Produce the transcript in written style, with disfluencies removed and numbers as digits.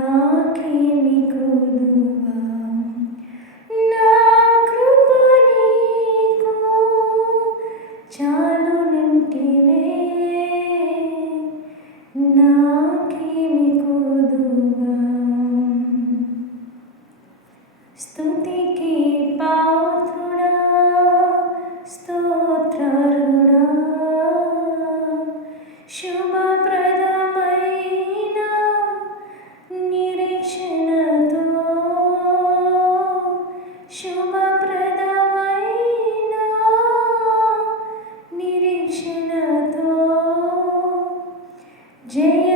నాకేమి కొదువా నా కృప నీకు చాలునంటివే నాకేమి కొదువా స్తుతికి పాత్రుడా స్తోత్రుడా శుభప్రదమైన నిరీక్షణతో శుభప్రదమైన నిరీక్షణతో జయ